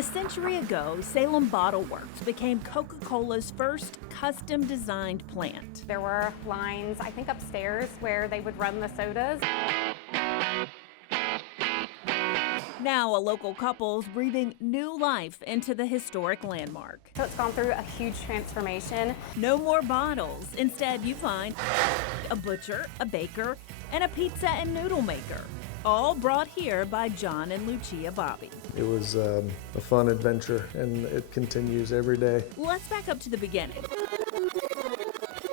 A century ago, Salem Bottle Works became Coca-Cola's first custom-designed plant. There were lines, I think upstairs, where they would run the sodas. Now, a local couple's breathing new life into the historic landmark. So it's gone through a huge transformation. No more bottles. Instead, you find a butcher, a baker, and a pizza and noodle maker. All brought here by John and Lucia Bobby. It was a fun adventure, and it continues every day. Let's back up to the beginning.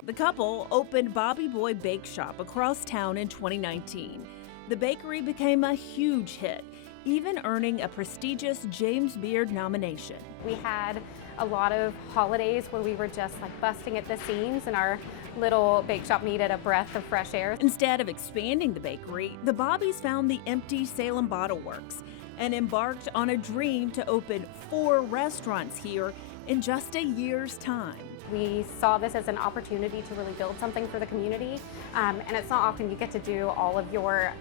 The couple opened Bobby Boy Bake Shop across town in 2019. The bakery became a huge hit, even earning a prestigious James Beard nomination. We had a lot of holidays where we were just like busting at the seams, and our little bake shop needed a breath of fresh air. Instead of expanding the bakery, the Bobbies found the empty Salem Bottle Works and embarked on a dream to open 4 restaurants here in just a year's time. We saw this as an opportunity to really build something for the community, and it's not often you get to do all of your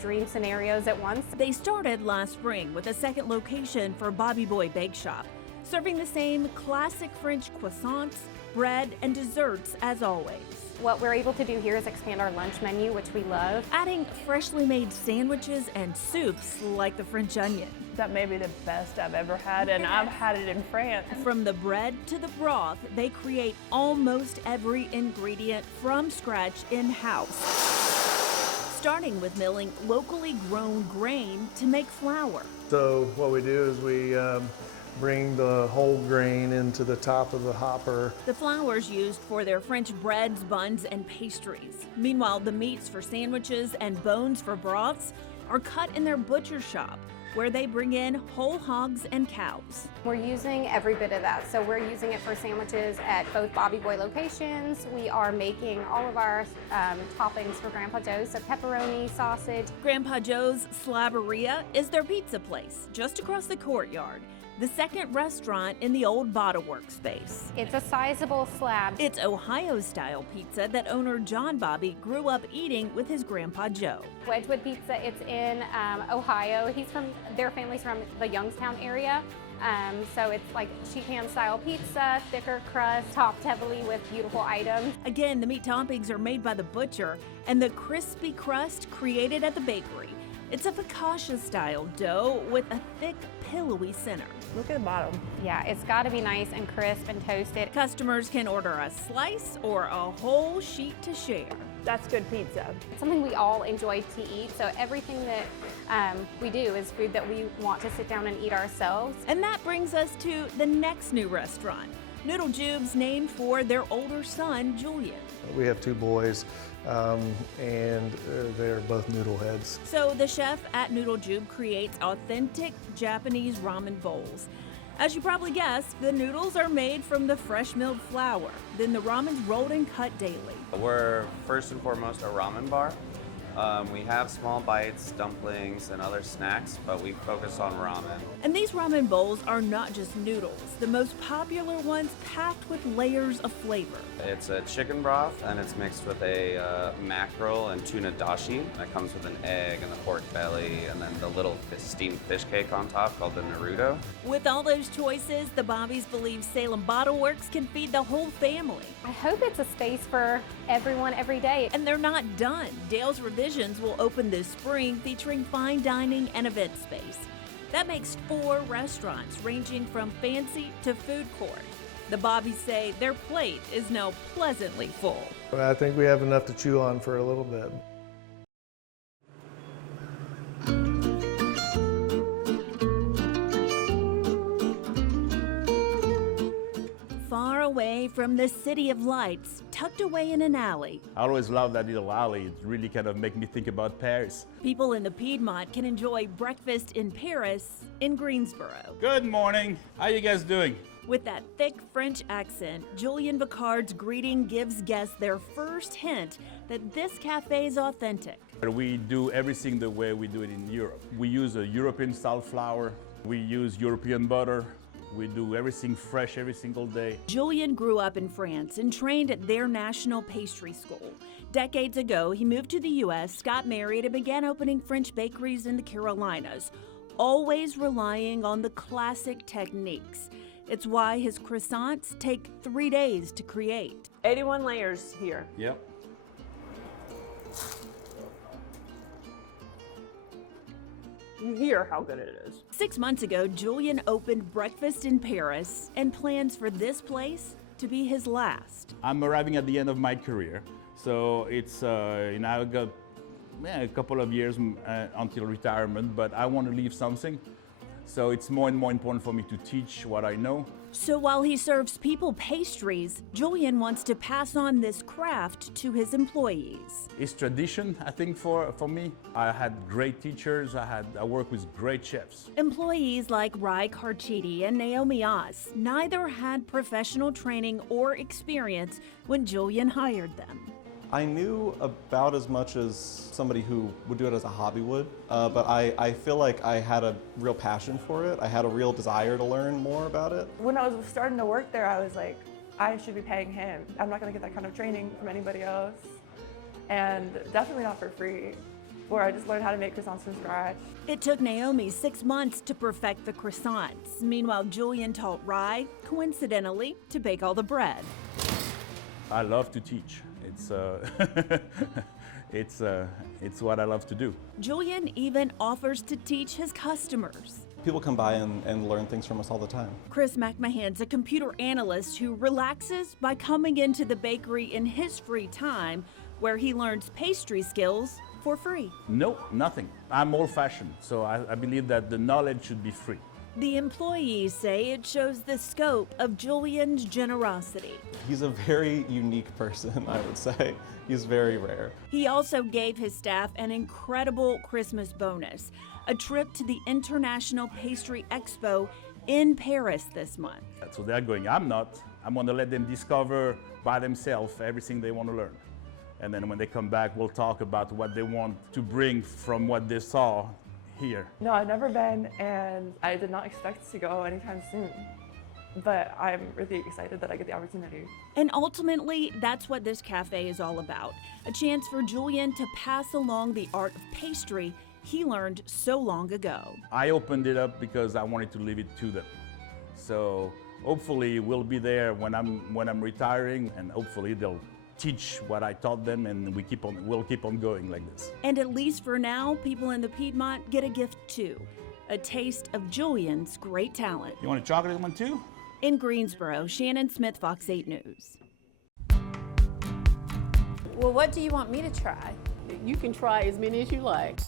dream scenarios at once. They started last spring with a second location for Bobby Boy Bake Shop, serving the same classic French croissants, bread, and desserts as always. What we're able to do here is expand our lunch menu, which we love. Adding freshly made sandwiches and soups like the French onion. That may be the best I've ever had, and I've had it in France. From the bread to the broth, they create almost every ingredient from scratch in-house. Starting with milling locally grown grain to make flour. So what we do is we bring the whole grain into the top of the hopper. The flour's used for their French breads, buns, and pastries. Meanwhile, the meats for sandwiches and bones for broths are cut in their butcher shop, where they bring in whole hogs and cows. We're using every bit of that. So we're using it for sandwiches at both Bobby Boy locations. We are making all of our toppings for Grandpa Joe's, so pepperoni, sausage. Grandpa Joe's Slabberia is their pizza place just across the courtyard, the second restaurant in the old Bottle Works space. It's a sizable slab. It's Ohio-style pizza that owner John Bobby grew up eating with his Grandpa Joe. Wedgwood Pizza, it's in Ohio. Their family's from the Youngstown area. So it's like sheet pan style pizza, thicker crust, topped heavily with beautiful items. Again, the meat toppings are made by the butcher and the crispy crust created at the bakery. It's a focaccia-style dough with a thick, pillowy center. Look at the bottom. Yeah, it's got to be nice and crisp and toasted. Customers can order a slice or a whole sheet to share. That's good pizza. It's something we all enjoy to eat, so everything that we do is food that we want to sit down and eat ourselves. And that brings us to the next new restaurant, Noodle Jube's, named for their older son, Julian. We have 2 boys, and they're both noodle heads. So the chef at Noodle Jube creates authentic Japanese ramen bowls. As you probably guessed, the noodles are made from the fresh milled flour. Then the ramen's rolled and cut daily. We're first and foremost a ramen bar. We have small bites, dumplings, and other snacks, but we focus on ramen. And these ramen bowls are not just noodles. The most popular ones packed with layers of flavor. It's a chicken broth, and it's mixed with a mackerel and tuna dashi. That comes with an egg and the pork belly, and then the little steamed fish cake on top called the Naruto. With all those choices, the Bobbies believe Salem Bottle Works can feed the whole family. I hope it's a space for everyone every day. And they're not done. Dale's Revisions will open this spring, featuring fine dining and event space. That makes 4 restaurants ranging from fancy to food court. The Bobbies say their plate is now pleasantly full. But I think we have enough to chew on for a little bit. Far away from the City of Lights, tucked away in an alley, I always love that little alley. It really kind of makes me think about Paris. people in the Piedmont can enjoy breakfast in Paris in Greensboro. Good morning. How you guys doing? With that thick French accent, Julian Vicard's greeting gives guests their first hint that this cafe is authentic. We do everything the way we do it in Europe. We use a European-style flour. We use European butter. We do everything fresh every single day. Julian grew up in France and trained at their national pastry school. Decades ago, he moved to the U.S., got married, and began opening French bakeries in the Carolinas. always relying on the classic techniques. It's why his croissants take 3 days to create. 81 layers here. Yep. You hear how good it is. 6 months ago, Julian opened Breakfast in Paris and plans for this place to be his last. I'm arriving at the end of my career, so it's I've got a couple of years until retirement, but I want to leave something. So it's more and more important for me to teach what I know. So while he serves people pastries, Julian wants to pass on this craft to his employees. It's tradition, I think, for me. I had great teachers, I work with great chefs. Employees like Rai Karchidi and Naomi Oz neither had professional training or experience when Julian hired them. I knew about as much as somebody who would do it as a hobby would, but I feel like I had a real passion for it. I had a real desire to learn more about it. When I was starting to work there, I was like, I should be paying him. I'm not gonna get that kind of training from anybody else. And definitely not for free, where I just learned how to make croissants from scratch. It took Naomi 6 months to perfect the croissants. Meanwhile, Julian taught Rai, coincidentally, to bake all the bread. I love to teach. It's what I love to do. Julian even offers to teach his customers. People come by and learn things from us all the time. Chris McMahon's a computer analyst who relaxes by coming into the bakery in his free time, where he learns pastry skills for free. Nope, nothing. I'm old-fashioned, so I believe that the knowledge should be free. The employees say it shows the scope of Julian's generosity. He's a very unique person, I would say. He's very rare. He also gave his staff an incredible Christmas bonus, a trip to the International Pastry Expo in Paris this month. So they're going, I'm not. I'm going to let them discover by themselves everything they want to learn. And then when they come back, we'll talk about what they want to bring from what they saw here. No, I've never been, and I did not expect to go anytime soon. But I'm really excited that I get the opportunity. And ultimately, that's what this cafe is all about. A chance for Julian to pass along the art of pastry he learned so long ago. I opened it up because I wanted to leave it to them. So hopefully we'll be there when I'm retiring, and hopefully they'll teach what I taught them, and we'll keep on going like this. And at least for now, people in the Piedmont get a gift too, a taste of Julian's great talent. You want a chocolate one too? In Greensboro, Shannon Smith, Fox 8 News. Well, what do you want me to try? You can try as many as you like.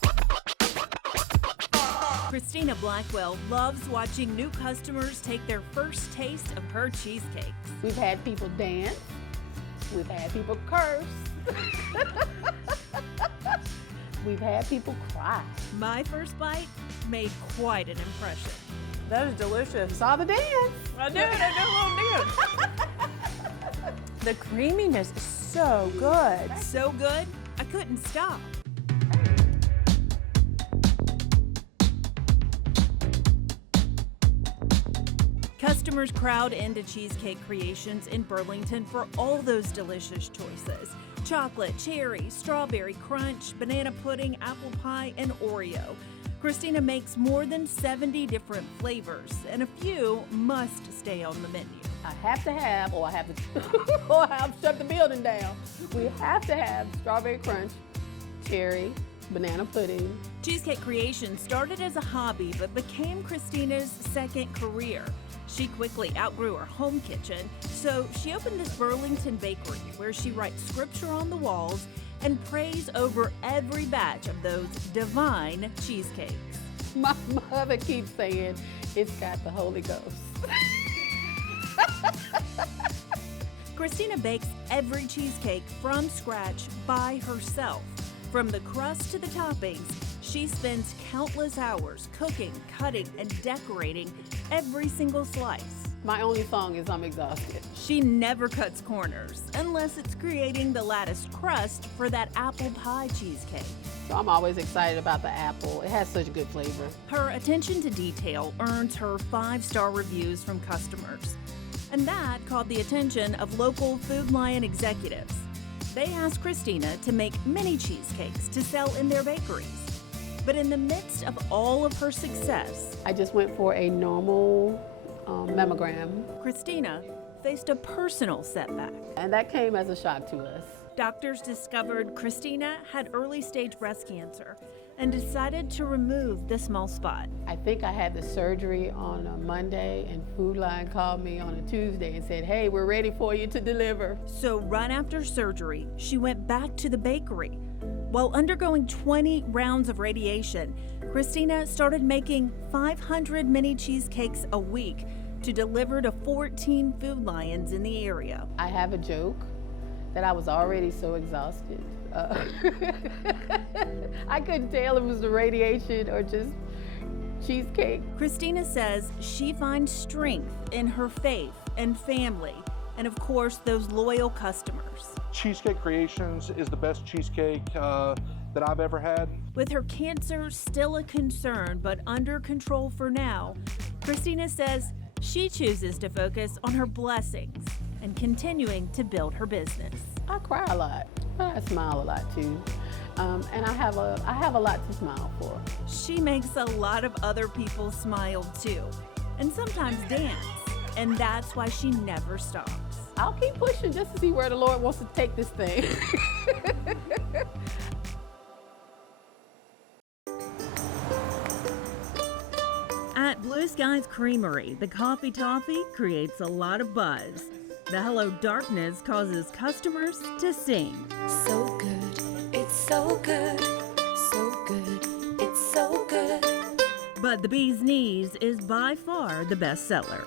Christina Blackwell loves watching new customers take their first taste of her cheesecakes. We've had people dance. We've had people curse. We've had people cry. My first bite made quite an impression. That is delicious. Saw the dance. I did a little dance. The creaminess is so good. So good, I couldn't stop. Customers crowd into Cheesecake Creations in Burlington for all those delicious choices. Chocolate, cherry, strawberry crunch, banana pudding, apple pie, and Oreo. Christina makes more than 70 different flavors, and a few must stay on the menu. I have to have, or I have to, or I have to shut the building down. We have to have strawberry crunch, cherry, banana pudding. Cheesecake Creations started as a hobby, but became Christina's second career. She quickly outgrew her home kitchen, so she opened this Burlington bakery where she writes scripture on the walls and prays over every batch of those divine cheesecakes. My mother keeps saying, it's got the Holy Ghost. Christina bakes every cheesecake from scratch by herself. From the crust to the toppings, she spends countless hours cooking, cutting, and decorating every single slice. My only song is I'm exhausted. She never cuts corners unless it's creating the latticed crust for that apple pie cheesecake. So I'm always excited about the apple. It has such good flavor. Her attention to detail earns her 5-star reviews from customers. And that caught the attention of local Food Lion executives. They asked Christina to make mini cheesecakes to sell in their bakeries. But in the midst of all of her success, I just went for a normal mammogram, Christina faced a personal setback. and that came as a shock to us. Doctors discovered Christina had early-stage breast cancer and decided to remove the small spot. I think I had the surgery on a Monday, and Food Line called me on a Tuesday and said, hey, we're ready for you to deliver. So right after surgery, she went back to the bakery. While undergoing 20 rounds of radiation, Christina started making 500 mini cheesecakes a week to deliver to 14 Food Lions in the area. I have a joke that I was already so exhausted. I couldn't tell if it was the radiation or just cheesecake. Christina says she finds strength in her faith and family, and of course, those loyal customers. Cheesecake Creations is the best cheesecake that I've ever had. With her cancer still a concern but under control for now, Christina says she chooses to focus on her blessings and continuing to build her business. I cry a lot, but I smile a lot too. And I have a lot to smile for. She makes a lot of other people smile too, and sometimes dance, and that's why she never stops. I'll keep pushing just to see where the Lord wants to take this thing. At Blue Sky's Creamery, the Coffee Toffee creates a lot of buzz. The Hello Darkness causes customers to sing. So good, it's so good, so good, it's so good. But the Bee's Knees is by far the best seller.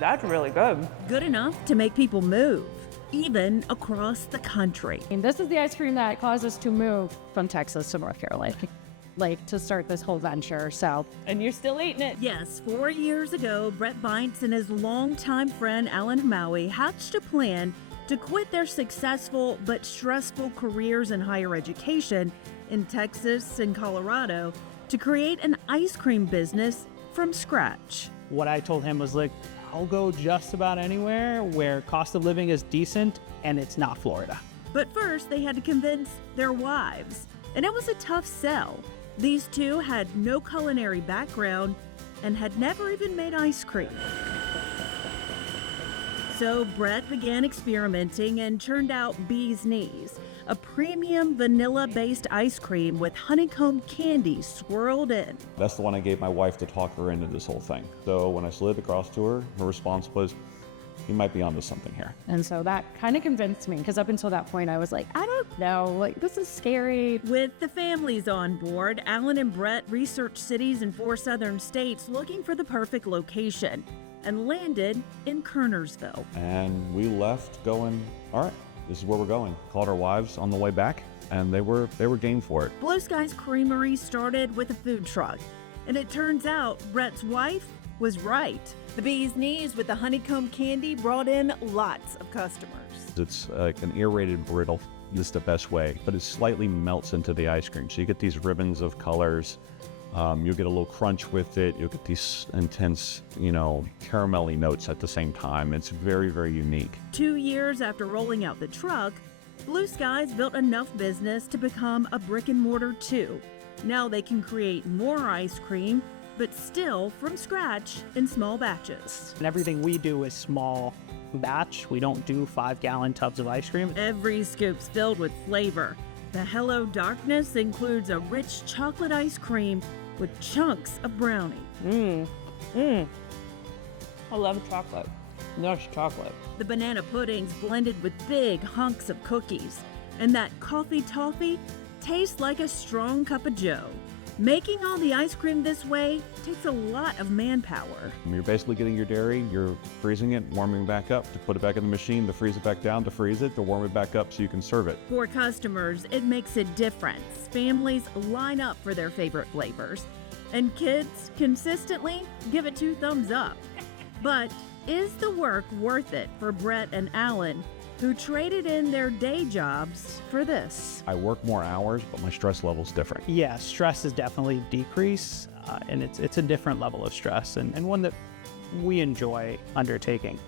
That's really good. Good enough to make people move, even across the country. And this is the ice cream that caused us to move from Texas to North Carolina, like to start this whole venture. So, And you're still eating it. Yes, 4 years ago, Brett Bites and his longtime friend Alan Maui hatched a plan to quit their successful but stressful careers in higher education in Texas and Colorado to create an ice cream business from scratch. What I told him was like, I'll go just about anywhere where cost of living is decent and it's not Florida. But first, they had to convince their wives, and it was a tough sell. These two had no culinary background and had never even made ice cream. So Brett began experimenting and churned out Bee's Knees, a premium vanilla-based ice cream with honeycomb candy swirled in. That's the one I gave my wife to talk her into this whole thing. So when I slid across to her, her response was, you might be onto something here. and so that kind of convinced me, because up until that point I was like, I don't know, like this is scary. With the families on board, Alan and Brett researched cities in 4 southern states looking for the perfect location and landed in Kernersville. And we left going, all right, this is where we're going. Called our wives on the way back, and they were game for it. Blue Sky's Creamery started with a food truck, and it turns out Brett's wife was right. The Bee's Knees with the honeycomb candy brought in lots of customers. It's like an aerated brittle, just the best way, but it slightly melts into the ice cream. So you get these ribbons of colors. You'll get a little crunch with it. You'll get these intense, caramelly notes at the same time. It's very, very unique. 2 years after rolling out the truck, Blue Skies built enough business to become a brick and mortar too. Now they can create more ice cream, but still from scratch in small batches. And everything we do is small batch. We don't do 5-gallon tubs of ice cream. Every scoop's filled with flavor. The Hello Darkness includes a rich chocolate ice cream with chunks of brownie. I love chocolate. There's chocolate. The banana pudding's blended with big hunks of cookies. And that coffee toffee tastes like a strong cup of joe. Making all the ice cream this way takes a lot of manpower. You're basically getting your dairy, you're freezing it, warming back up to put it back in the machine, to freeze it back down, to freeze it, to warm it back up so you can serve it. For customers, it makes a difference. Families line up for their favorite flavors, and kids consistently give it 2 thumbs up. But is the work worth it for Brett and Alan, who traded in their day jobs for this? I work more hours, but my stress level's different. Yeah, stress is definitely decreased, and it's a different level of stress and one that we enjoy undertaking.